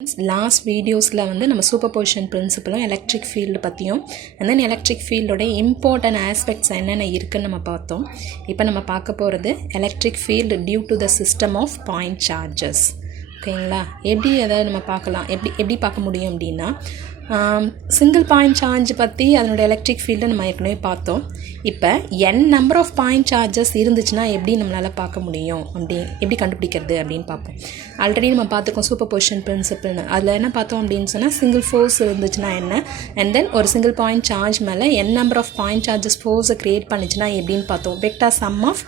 Last வீடியோஸில் வந்து நம்ம சூப்பர் பொசிஷன் பிரின்சிபலும் எலக்ட்ரிக் ஃபீல்டு பற்றியும் அண்ட் தென் எலக்ட்ரிக் ஃபீல்டோட இம்பார்ட்டன்ட் ஆஸ்பெக்ட்ஸ் என்னென்ன இருக்குதுன்னு நம்ம பார்த்தோம். இப்போ நம்ம பார்க்க போகிறது electric field due to the system of point charges. ஓகேங்களா, எப்படி அதை நம்ம பார்க்கலாம், எப்படி பார்க்க முடியும் அப்படின்னா, சிங்கிள் பாயிண்ட் சார்ஜ் பற்றி அதனோட எலக்ட்ரிக் ஃபீல்டை நம்ம ஏற்கனவே பார்த்தோம். இப்போ நம்பர் ஆஃப் பாயிண்ட் சார்ஜஸ் இருந்துச்சுன்னா எப்படி நம்மளால் பார்க்க முடியும், எப்படி கண்டுபிடிக்கிறது அப்படின்னு பார்ப்போம். ஆல்ரெடி நம்ம பார்த்துருக்கோம் சூப்பர் பொசிஷன் பிரின்சிபல்னு. அதில் என்ன பார்த்தோம் அப்படின்னு சொன்னால், சிங்கிள் ஃபோர்ஸ் இருந்துச்சுன்னா என்ன, அண்ட் தென் ஒரு சிங்கிள் பாயிண்ட் சார்ஜ் மேலே நம்பர் ஆஃப் பாயிண்ட் சார்ஜஸ் ஃபோர்ஸை க்ரியேட் பண்ணிச்சுன்னா எப்படின்னு பார்த்தோம். Vector sum of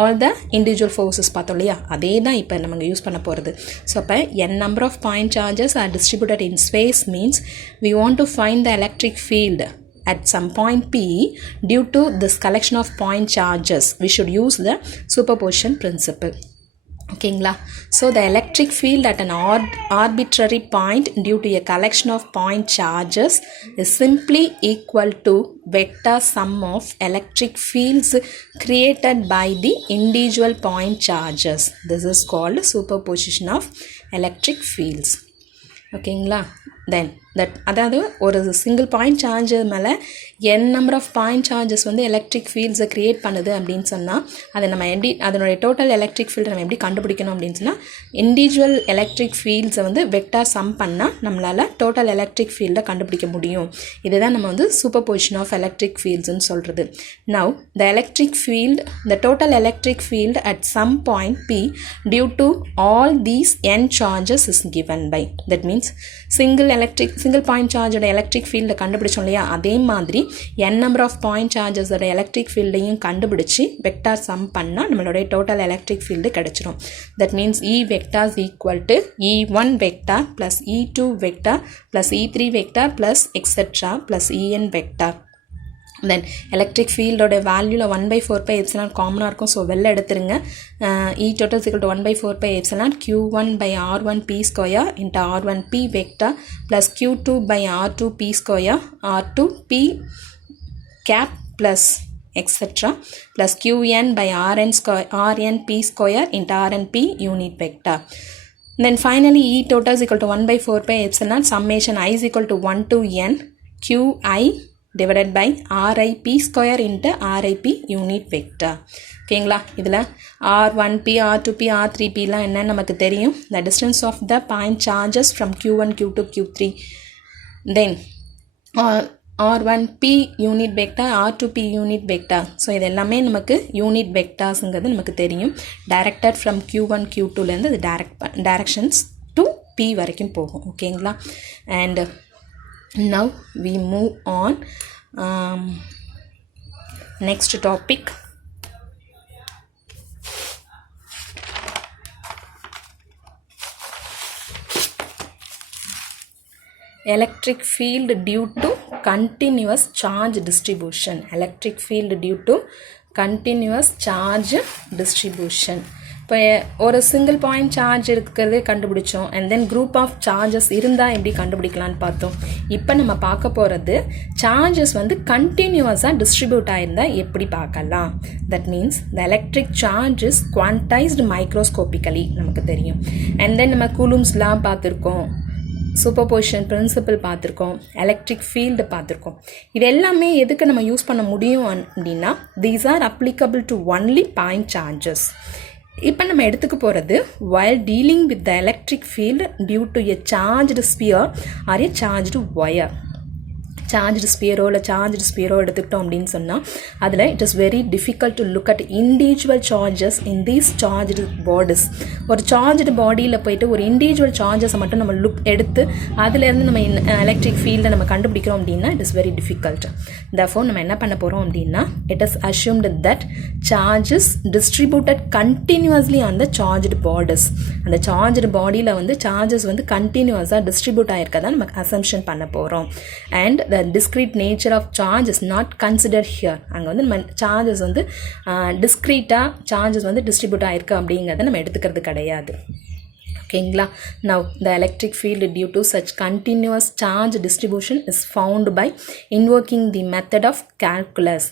all the individual forces பார்த்தோம் இல்லையா, அதே தான் இப்போ நம்ம யூஸ் பண்ண போகிறது. ஸோ அப்போ number of point charges are distributed in space means we want to find the electric field at some point P due to this collection of point charges. We should use the superposition principle. Okay, so the electric field at an arbitrary point due to a collection of point charges is simply equal to vector sum of electric fields created by the individual point charges. This is called superposition of electric fields. ஓகேங்களா, தென் அதாவது ஒரு single point charge மேலே number of point charges வந்து electric ஃபீல்ட்ஸை create பண்ணுது அப்படின்னு சொன்னால், அதை நம்ம எப்படி அதனுடைய டோட்டல் எலக்ட்ரிக் ஃபீல்டை நம்ம எப்படி கண்டுபிடிக்கணும் அப்படின்னு சொன்னால், இண்டிவிஜுவல் எலக்ட்ரிக் ஃபீல்ட்ஸை வந்து வெக்டார் சம் பண்ணால் நம்மளால் டோட்டல் எலக்ட்ரிக் ஃபீல்டை கண்டுபிடிக்க முடியும். இதுதான் நம்ம வந்து சூப்பர் பொசிஷன் ஆஃப் எலக்ட்ரிக் ஃபீல்ட்ஸ்னு சொல்கிறது. Now the total electric field at some point P due to all these n charges is given by, that means single point சார்ஜோட எலக்ட்ரிக் ஃபீல்டை கண்டுபிடிச்சோம் இல்லையா, அதே மாதிரி நம்பர் ஆஃப் பாயிண்ட் சார்ஜஸோட எலக்ட்ரிக் ஃபீல்டையும் கண்டுபிடிச்சி வெக்டார் சம் பண்ணால் நம்மளுடைய டோட்டல் எலக்ட்ரிக் ஃபீல்டு கிடச்சிரும். That means E vector is equal to E1 vector plus E2 vector plus E3 vector plus etc plus En vector. Then electric ஃபீல்டோட வேல்யூவில் 1/4π காமனாக இருக்கும். So வெளில எடுத்துருங்க. E total is equal to 1/4π Q1 by R1 P square into R1 P vector plus Q2 by R2 P square R2 P cap plus etc plus Qn by Rn P square into Rn P unit vector. Then finally E total is equal to 1/4π summation I is equal to 1 to n Qi divided by RIP square into RIP unit vector. ஓகேங்களா, இதில் R1P, R2P, R3Pலாம் என்னன்னு நமக்கு தெரியும். The distance of the point charges from Q1, Q2, Q3. Then R1P unit vector, R2P unit vector. So இது எல்லாமே நமக்கு unit வெக்டார்ஸுங்கிறது நமக்கு தெரியும். டைரக்டட் ஃப்ரம் Q1, Q2லேருந்து இது டைரக்ஷன்ஸ் டு P வரைக்கும் போகும். ஓகேங்களா, and now we move on next topic. Electric field due to continuous charge distribution. Electric field due to continuous charge distribution. இப்போ ஒரு சிங்கிள் பாயிண்ட் சார்ஜ் இருக்கிறதே கண்டுபிடிச்சோம். And then group of charges இருந்தால் எப்படி கண்டுபிடிக்கலான்னு பார்த்தோம். இப்போ நம்ம பார்க்க போகிறது சார்ஜஸ் வந்து கண்டினியூவஸாக டிஸ்ட்ரிபியூட் ஆகிருந்தால் எப்படி பார்க்கலாம். That means the electric charge is quantized microscopically நமக்கு தெரியும். அண்ட் தென் நம்ம கூலும்ஸ்லாம் பார்த்துருக்கோம், சூப்பர் பொசிஷன் பிரின்சிபல் பார்த்துருக்கோம், எலக்ட்ரிக் ஃபீல்டு பார்த்துருக்கோம். இது எல்லாமே எதுக்கு நம்ம யூஸ் பண்ண முடியும் அப்படின்னா, these are applicable to only point charges. இப்போ நம்ம எடுத்துக்க போகிறது while dealing with the electric field due to a charged sphere or a charged wire. Charged ஸ்பியரோ எடுத்துக்கிட்டோம் அப்படின்னு சொன்னால், அதில் it is very difficult to look at individual charges in these charged bodies. ஒரு சார்ஜ்டு பாடியில் போயிட்டு ஒரு இண்டிவிஜுவல் சார்ஜஸை மட்டும் நம்ம எடுத்து அதுலேருந்து நம்ம எலக்ட்ரிக் ஃபீல்டை நம்ம கண்டுபிடிக்கிறோம் அப்படின்னா it is very difficult. Therefore நம்ம என்ன பண்ண போகிறோம் அப்படின்னா, it is assumed that charges distributed continuously on the charged bodies. அந்த சார்ஜ்டு பாடியில் வந்து சார்ஜஸ் வந்து கண்டினியூஸாக டிஸ்ட்ரிபியூட் ஆகிருக்கதான் நம்ம அசம்ஷன் பண்ண போகிறோம். And the discrete nature of charge is not considered here. அங்கே வந்து நம்ம சார்ஜஸ் வந்து டிஸ்க்ரீட்டாக சார்ஜஸ் வந்து டிஸ்ட்ரிபியூட் ஆகிருக்கு அப்படிங்கிறத நம்ம எடுத்துக்கிறது கிடையாது. ஓகேங்களா, now the electric field due to such continuous charge distribution is found by invoking the method of calculus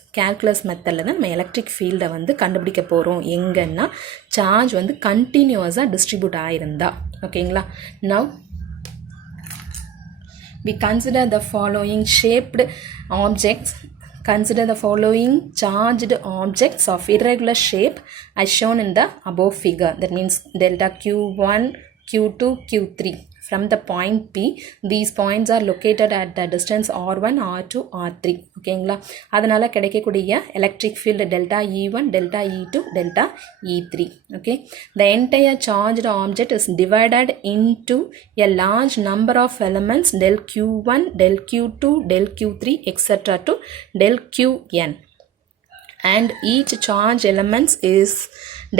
மெத்தடில் தான் நம்ம எலக்ட்ரிக் ஃபீல்டை வந்து கண்டுபிடிக்க போகிறோம். எங்கன்னா சார்ஜ் வந்து கண்டினியூஸாக டிஸ்ட்ரிபியூட் ஆகிருந்தா. ஓகேங்களா, now we consider the following shaped objects. Consider the following charged objects of irregular shape as shown in the above figure. That means delta Q1, Q2, Q3. From the point P, these points are located at the distance R1, R2, R3. ஓகேங்களா, அதனால் கிடைக்கக்கூடிய electric field delta E1, delta E2, delta E3. Okay, the entire charged object is divided into a large number of elements del Q1, del Q2, del Q3, etc. to del Qn. And each charge elements is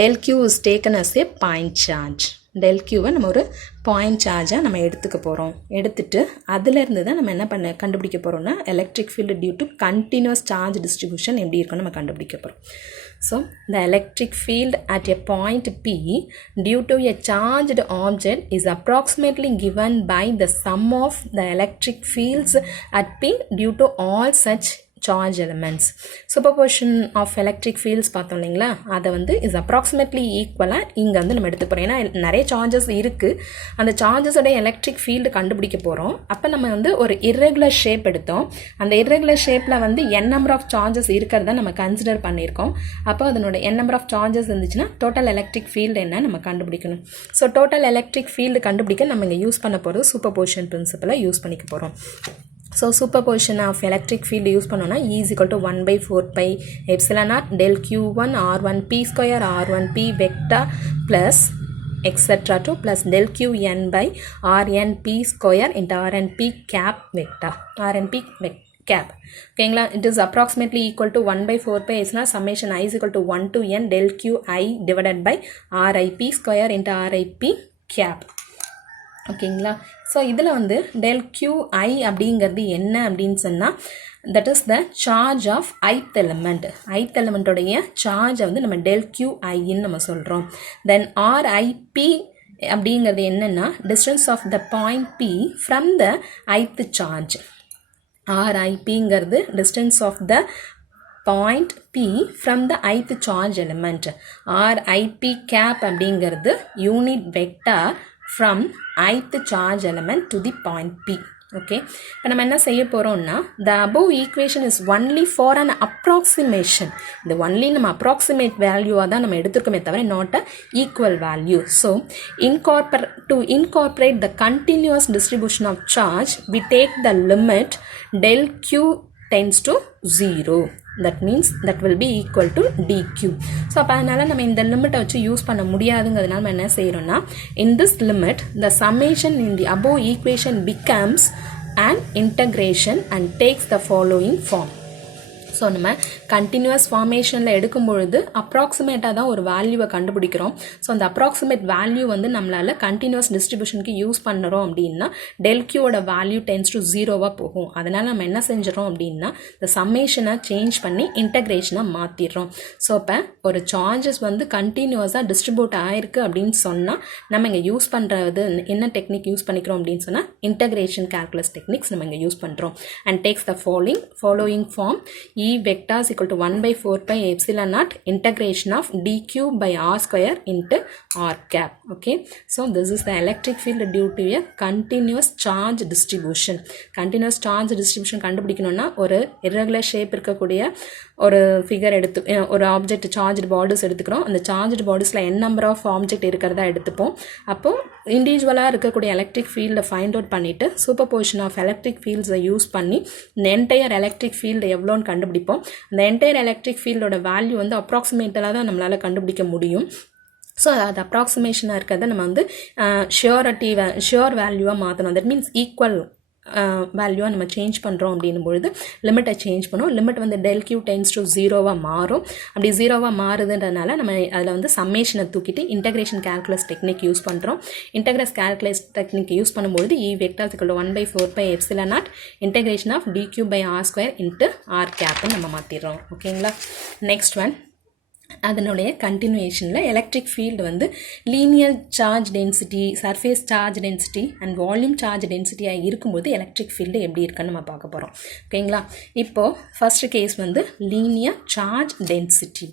del Q is taken as a point charge. del Qவை நம்ம ஒரு point சார்ஜாக நம்ம எடுத்துக்க போகிறோம். எடுத்துட்டு அதிலேருந்து தான் நம்ம என்ன கண்டுபிடிக்க போகிறோம்னா electric field due to continuous charge distribution எப்படி இருக்குன்னு நம்ம கண்டுபிடிக்க போகிறோம். So the electric field at a point P due to a charged object is approximately given by the sum of the electric fields at P due to all such charge elements. Superposition of electric fields பார்த்தோம் இல்லைங்களா, அதை வந்து is approximately ஈக்குவலாக இங்கே வந்து நம்ம எடுத்து போகிறோம். ஏன்னா நிறைய சார்ஜஸ் இருக்குது, அந்த சார்ஜஸோட எலக்ட்ரிக் ஃபீல்டு கண்டுபிடிக்க போகிறோம். அப்போ நம்ம வந்து ஒரு இர்ரெகுலர் ஷேப் எடுத்தோம். அந்த இர்ரெகுலர் ஷேப்பில் வந்து n நம்பர் ஆஃப் சார்ஜஸ் இருக்கிறத நம்ம கன்சிடர் பண்ணியிருக்கோம். அப்போ அதனோட n நம்பர் ஆஃப் சார்ஜஸ் இருந்துச்சுன்னா டோட்டல் எலக்ட்ரிக் ஃபீல்டு என்ன நம்ம கண்டுபிடிக்கணும். ஸோ டோட்டல் எலக்ட்ரிக் ஃபீல்டு கண்டுபிடிக்க நம்ம இங்கே யூஸ் பண்ண போகிறது சூப்பர்பொசிஷன் பிரின்சிபலை யூஸ் பண்ணிக்க போகிறோம். So superposition of electric field use பண்ணோம்னா E is equal to 1 by 4 pi epsilon naught del Q1 R1 P square R1 P vector plus etc. to plus del Qn by Rn P square into Rn P cap vector. Rn P cap. ஓகேங்களா, it is approximately equal to 1 by 4 pi isனா summation I is equal to 1 to n del Qi divided by Rip square into Rip cap. ஓகேங்களா, so இதில் வந்து del Qi அப்படிங்கிறது என்ன அப்படின்னு சொன்னால் that is the charge of ith element. ith elementோடைய சார்ஜை வந்து நம்ம del Qiன்னு நம்ம சொல்கிறோம். தென் Rip அப்படிங்கிறது என்னென்னா distance of the point P from the ith charge. Ripங்கிறது distance of the point P from the ith charge element. Rip cap அப்படிங்கிறது unit vector from ith charge element to the point P. Okay, இப்போ நம்ம என்ன செய்ய போகிறோம்னா the above equation is only for an approximation. இந்த only நம்ம approximate வேல்யூவாக தான் நம்ம எடுத்துருக்கோமே தவிர not a equal value. So to incorporate the continuous distribution of charge, we take the limit del Q tends to 0. That means that will be equal to dq. So அப்போ அதனால் நம்ம இந்த லிமிட்டை வச்சு யூஸ் பண்ண முடியாதுங்கிறதுனால நம்ம என்ன செய்கிறோம்னா in this limit the summation in the above equation becomes an integration and takes the following form. So நம்ம கண்டினியூஸ் ஃபார்மேஷனில் எடுக்கும் பொழுது அப்ராக்சிமேட்டாக தான் ஒரு வேல்யூவை கண்டுபிடிக்கிறோம். ஸோ அந்த அப்ராக்சிமேட் வேல்யூ வந்து நம்மளால் கண்டினியூஸ் டிஸ்ட்ரிபியூஷனுக்கு யூஸ் பண்ணுறோம் அப்படின்னா del Qவோட வேல்யூ டென்ஸ் டு 0வாக போகும். அதனால் நம்ம என்ன செஞ்சிடறோம் அப்படின்னா இந்த சம்மேஷனை சேஞ்ச் பண்ணி இன்டகிரேஷனாக மாற்றிடுறோம். ஸோ இப்போ ஒரு சார்ஜஸ் வந்து கண்டினியூஸாக டிஸ்ட்ரிபியூட் ஆயிருக்கு அப்படின்னு சொன்னால் நம்ம இங்கே யூஸ் பண்ணுறது என்ன டெக்னிக் யூஸ் பண்ணிக்கிறோம் அப்படின்னு சொன்னால் இன்டகிரேஷன் கால்குலஸ் டெக்னிக்ஸ் நம்ம இங்கே யூஸ் பண்ணுறோம். And takes the following form E vector is equal to 1 by 4 pi epsilon naught integration of dq by r square into r cap. Okay, so this is the electric field due to a continuous charge distribution. Continuous charge distribution கண்டுபிடிக்கணும்னா ஒரு irregular shape இருக்கக்கூடிய ஒரு figure எடுத்து ஒரு object charged bodies எடுத்துக்கிறோம். அந்த charged பாடிஸில் n number of object இருக்கிறதா எடுத்துப்போம். அப்போது இண்டிவிஜுவலாக இருக்கக்கூடிய எலக்ட்ரிக் ஃபீல்டை ஃபைண்ட் அவுட் பண்ணிவிட்டு சூப்பர் பொசிஷன் ஆஃப் எலக்ட்ரிக் ஃபீல்ட்ஸை யூஸ் பண்ணி இந்த என்டையர் எலக்ட்ரிக் ஃபீல்டு எவ்வளோன்னு கண்டுபிடிப்போம். அந்த என்டையர் எலக்ட்ரிக் ஃபீல்டோட வேல்யூ வந்து அப்ராக்சிமேட்டலாக தான் நம்மளால் கண்டுபிடிக்க முடியும். ஸோ அது அப்ராக்சிமேஷனாக இருக்கிறத நம்ம வந்து ஷியோர் வேல்யூவாக மாற்றணும். தட் மீன்ஸ் ஈக்குவல் வேல்யூவாக நம்ம சேஞ்ச் பண்ணுறோம் அப்படின்னும் பொழுது லிமிட்டை சேஞ்ச் பண்ணுவோம். லிமிட் வந்து del Q tends to 0வாக மாறும். அப்படி 0வாக மாறுதுன்றதுனால நம்ம அதில் வந்து சம்மேஷனை தூக்கிட்டு இன்டகிரேஷன் கால்குலஸ் டெக்னிக் யூஸ் பண்ணுறோம். இன்டகிரஸ் கால்குலஸ் டெக்னிக் யூஸ் பண்ணும்போது E vector is equal to 1 by 4 pi epsilon naught integration of dq by r square into r capன்னு நம்ம மாற்றிடுறோம். ஓகேங்களா, நெக்ஸ்ட் ஒன் அதனுடைய கண்டினியூஷனில் எலக்ட்ரிக் ஃபீல்டு வந்து linear charge density, surface charge density and volume charge டென்சிட்டியாக இருக்கும்போது எலக்ட்ரிக் ஃபீல்டு எப்படி இருக்குன்னு நம்ம பார்க்க போகிறோம். ஓகேங்களா, இப்போது ஃபர்ஸ்ட் கேஸ் வந்து linear charge density.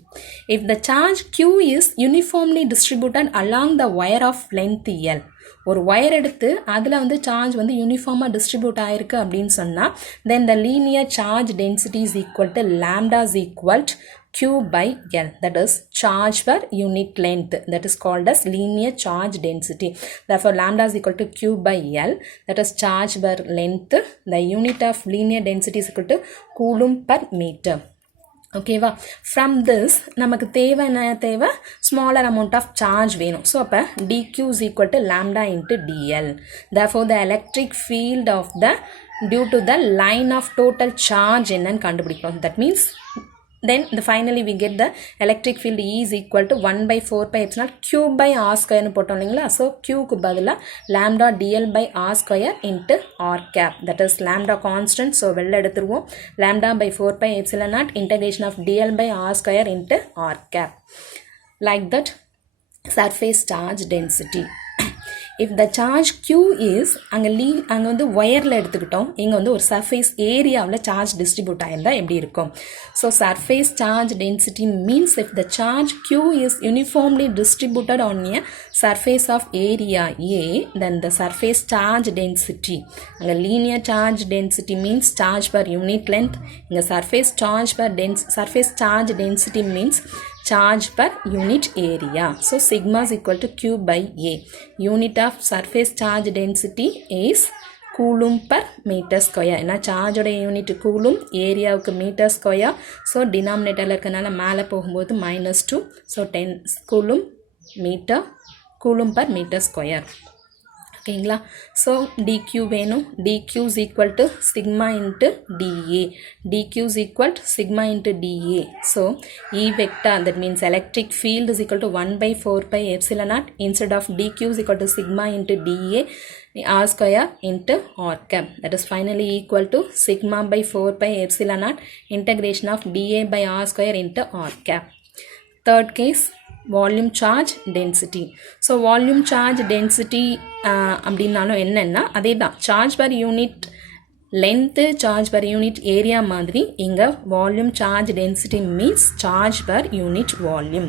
If the charge Q is uniformly distributed along the wire of length L. ஒரு ஒயர் எடுத்து அதில் வந்து சார்ஜ் வந்து யூனிஃபார்மாக டிஸ்ட்ரிபியூட் ஆயிருக்கு அப்படின்னு சொன்னால் then the linear charge density is equal to lambda is equal Q by L, that is charge per unit length, that is called as linear charge density. Therefore lambda is equal to Q by L, that is charge per length. The unit of linear density is equal to coulomb per meter. Okay va? From this நமக்கு தேவை smaller amount of charge வேணும். So அப்ப dq is equal to lambda into dl. Therefore the electric field of the due to the line of total charge என்னன்னு கண்டுபிடிப்போம். That means then finally we get the electric field E is equal to 1 by 4 pi epsilon Q by R square னு போட்டோம் இல்லைங்களா. So Q க்கு பதிலா lambda dl by R square into R cap, that is lambda constant, so வெளில எடுத்துருவோம். lambda by 4 pi epsilon naught integration of dl by R square into R cap. Like that surface charge density. If the charge Q is அங்கே வந்து ஒயரில் எடுத்துக்கிட்டோம், இங்கே வந்து ஒரு surface ஏரியாவில் charge distribute ஆயிருந்தால் எப்படி இருக்கும்? So surface charge density means if the charge Q is uniformly distributed on a surface of area A, then the surface charge density, அங்கே linear charge density means charge per unit length, இங்கே surface charge density means charge per unit area. So sigma is equal to Q by A. Unit of surface charge density is coulomb per meter square. ஏன்னா சார்ஜோட unit coulomb, ஏரியாவுக்கு metre square. So டினாமினேட்டரில் இருக்கனால மேலே போகும்போது -2. So 10 coulomb per meter square. ஓகேங்களா. So dq வேணும். dq is equal to sigma into dA. dq is equal to sigma into dA. So E vector, that means electric field is equal to 1 by 4 pi epsilon naught. Instead of dq is equal to sigma into dA, R square into R cap. That is finally equal to sigma by 4 pi epsilon naught integration of dA by R square into R cap. Third case, volume charge density. So volume charge density அப்படின்னாலும் என்னன்னா அதே தான், charge per unit length, charge per unit area மாதிரி இங்கே volume charge density means charge per unit volume.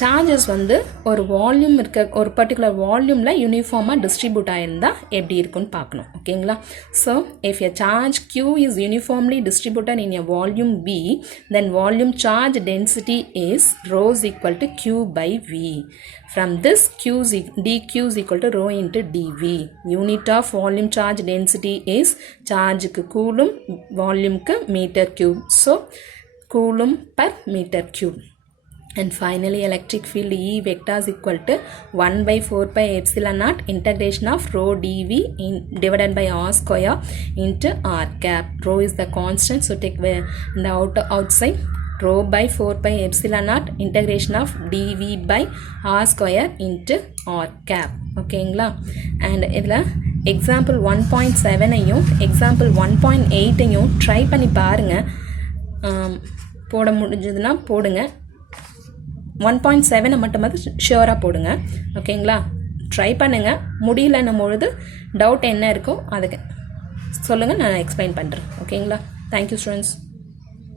Charges வந்து ஒரு volume இருக்க ஒரு பர்டிகுலர் வால்யூமில் யூனிஃபார்மாக டிஸ்ட்ரிபியூட் ஆகிருந்தால் எப்படி இருக்குன்னு பார்க்கணும். ஓகேங்களா. So if a charge Q is uniformly distributed in a volume V, then volume charge density is rho is equal to Q by V. From this dq is equal to rho into dV. Unit of volume charge density is chargeக்கு coulomb, volumeக்கு meter cube. So coulomb per meter cube. And finally electric field E vector is equal to 1 by 4 pi epsilon naught integration of rho dV divided by R square into R cap. Rho is the constant, so take the outside rho by 4 pi epsilon naught integration of dV by R square into R cap. ஓகேங்களா. And இதில் example 1.7ஐயும் example 1.8ஐயும் try பண்ணி பாருங்கள். போட முடிஞ்சதுன்னா போடுங்க. 1.7 மட்டுமாவது ஷியோராக போடுங்க. ஓகேங்களா. ட்ரை பண்ணுங்கள். முடியலன்னும் பொழுது டவுட் என்ன இருக்கோ அதுக்கு சொல்லுங்கள், நான் எக்ஸ்பிளைன் பண்ணுறேன். ஓகேங்களா. Thank you students.